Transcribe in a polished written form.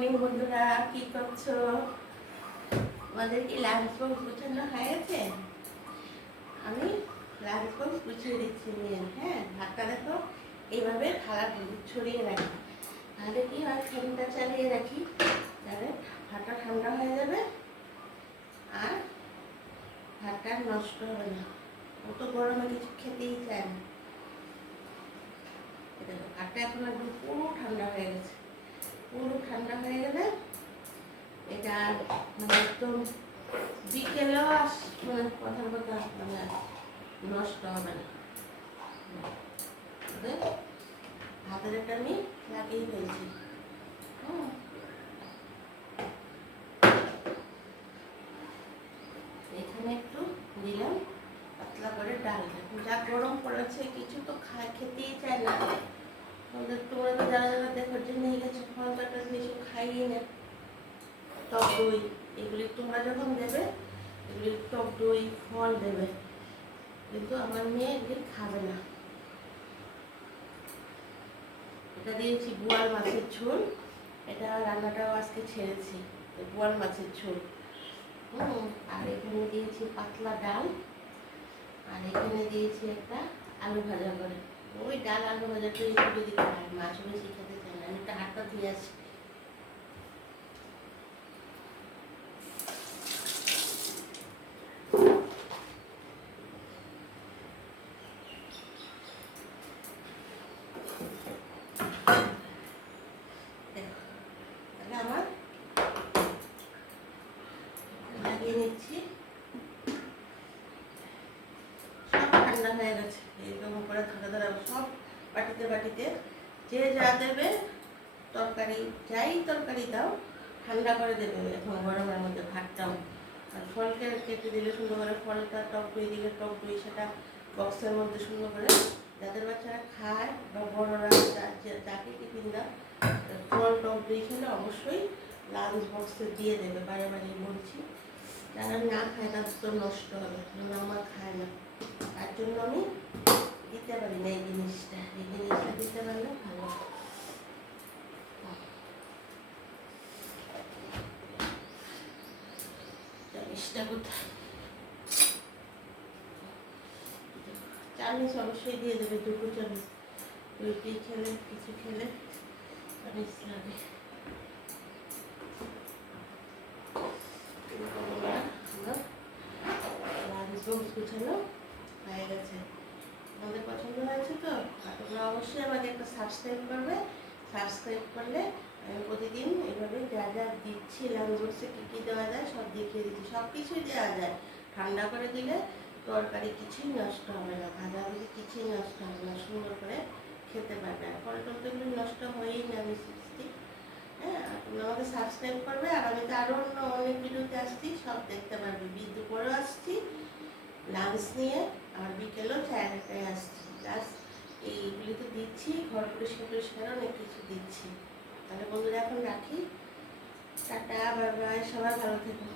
Morning বন্ধুরা, কি করছো? আমাদের কি লাঞ্চ বক্স গুছানো হয়ে গেছে? আমি লাঞ্চ বক্স গুছিয়ে দিচ্ছি মেয়ের। হ্যাঁ, ভাতটা দেখো এইভাবে থালা ছড়িয়ে রাখি, তাহলে কি হয়, ফ্যানটা চালিয়ে রাখি, তাহলে ভাতটা ঠান্ডা হয়ে যাবে আর ভাতটা নষ্ট হবে না। অত গরমে কিছু খেতেই চায় না। দেখো ভাতটা এখন একদম পুরো ঠান্ডা হয়ে গেছে। পুরো ঠান্ডা হয়ে গেলে এটা মানে একদম বিকেলেও মানে কথার কথা মানে নষ্ট হবে না। ভাতের একটা আমি লাগিয়ে ফেলছি। এখানে একটু দিলাম পাতলা করে ডাল। যা গরম পড়েছে কিছু তো খেতেই চায় না। তোমরা তো যারা যারা দেখো যে নিয়ে গেছো ফল কাটা কিছু খাইয়ে না। টক দই এগুলি তোমরা যখন দেবে, এগুলি টক দই ফল দেবে, কিন্তু আমার মেয়ে এগুলি খাবে না। এটা দিয়েছি বোয়াল মাছের ঝোল, এটা রান্নাটাও আজকে ছেড়েছি, বোয়াল মাছের ঝোল। আর এখানে দিয়েছি পাতলা ডাল, আর এখানে দিয়েছি একটা আলু ভাজা করে। ওই ডাল আলু ভাজাটা একটু যদি খায়, মাছ বেশি খেতে চায় না। আমি একটা হাতটা ধুয়ে আসি। আমার লাগিয়ে নিচ্ছি। সব ঠান্ডা হয়ে গেছে, এরকম করে ধরে ধরে সব বাটিতে বাটিতে যে যা দেবে, তরকারি যাই তরকারি দাও ঠান্ডা করে দেবে এখন গরমের মধ্যে ভাতটাও। আর ফলকে কেটে দিলে সুন্দর করে, ফলটা টক দই দিলে টক দই, সেটা বক্সের মধ্যে সুন্দর করে যাদের বাচ্চারা খায় বা বড়রা যাকে টিফিন দাও, ফল টক দই খেলে অবশ্যই লাঞ্চ বক্সে দিয়ে দেবে। বারে বারে বলছি, যারা না খায় তাদের তো নষ্ট হবে, আমার খায় না, তার জন্য আমি দিতে পারি না এই জিনিসটা দিতে পারলে ভালো। চামিচ অবশ্যই দিয়ে দেবে, দুটো চামিচ। রুটি খেলে কিছু খেলে চামিচ লাগে। লাঞ্চ বক্স গুছানো হয়ে গেছে। আমাদের পছন্দ হয়েছে তো, তোমরা অবশ্যই আমাকে একটা সাবস্ক্রাইব করবে। সাবস্ক্রাইব করলে আমি প্রতিদিন এইভাবে যা যা দিচ্ছি, লাঞ্চ বক্সে কী কী দেওয়া যায় সব দেখিয়ে দিচ্ছি। সব কিছুই দেওয়া যায়, ঠান্ডা করে দিলে তরকারি কিছুই নষ্ট হবে না, ভাজা ভাজি কিছুই নষ্ট হবে না, সুন্দর করে খেতে পারবে। আর ফল টল তো এগুলো নষ্ট হয়েই না, আমি শিখছি। হ্যাঁ, তোমরা আমাকে সাবস্ক্রাইব করবে। আর আমি তো আরও অনেক ভিডিওতে আসছি, সব দেখতে পারবে। দুপুরেও আসছি লাঞ্চ নিয়ে, আর বিকেলেও 4টায় আসছি। প্লাস এইগুলি তো দিচ্ছি, ঘর পরিষ্কার অনেক কিছু দিচ্ছি। তাহলে বন্ধুরা এখন রাখি, টাটা, বাই বাই, সবাই ভালো থেকো।